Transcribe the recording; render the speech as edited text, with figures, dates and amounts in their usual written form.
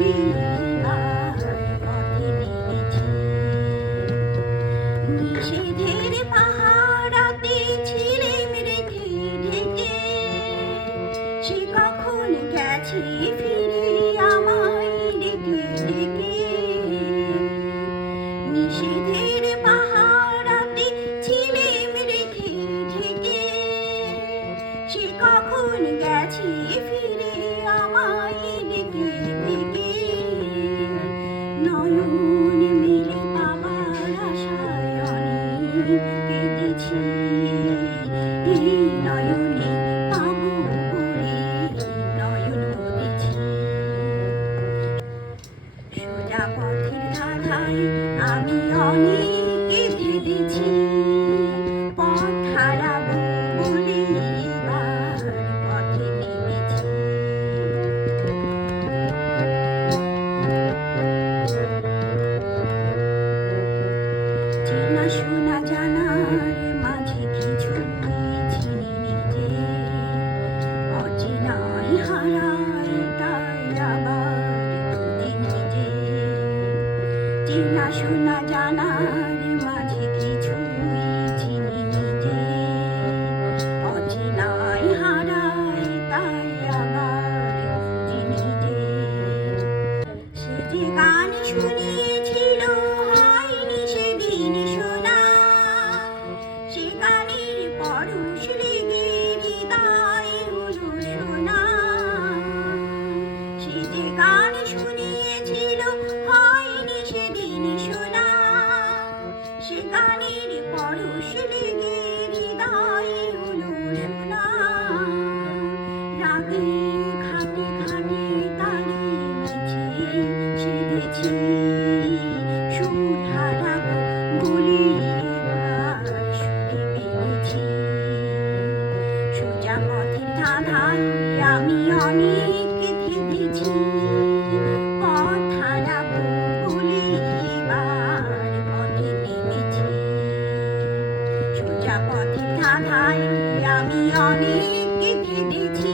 ভুলিবার পথে নেমেছি। নিষেধের পাহারাতে ছিলেম রেখে ঢেকে, সে কখন গেছে ফিরে আমায় ডেকে ডেকে। নিষেধের পাহারাতে ছিলেম রেখে ঢেকে, সে কখন গেছে ফিরে আমায় ডেকে ডেকে। নয়ন মেলে পাবার আশায় অনেক কেঁদেছি, এই নয়নে পাবো বলে নয়ন মুদেছি। সোজা পথের ধারায় আমি অনেক কেঁদেছি, পথ হারাবো বলে এবার পথে নেমেছি। চেনা শোনা জানার মাঝে কিছু চিনি নিজে, অচেনাই হারায় তাই আবার খুঁজি নিজে। চেনা শোনা জানার মাঝে কিছু চিনি নিজে, অচেনাই হারায় তাই আবার খুঁজি নিজে। সে যে গান শুনিয়েছিল হয়নি সেদিন শোনা, সে গানের পরশ লেগে হৃদয় হলো শোনা। সে যে গান শুনিয়েছিল হয়নি সেদিন শোনা, সে গানের পরশ লেগে হৃদয় হলো শোনা। রাগে খাটে খাটে তারে মিছে সেধেছি, সুর হারাবো বলে এবার সুরে পেয়েছি। সোজা পথের ধাঁধায় আমি অনেক কেঁদেছি, পথ হারাবো বলে এবার পথে নেমেছি। সোজা পথের ধাঁধায় আমি অনেক কেঁদেছি।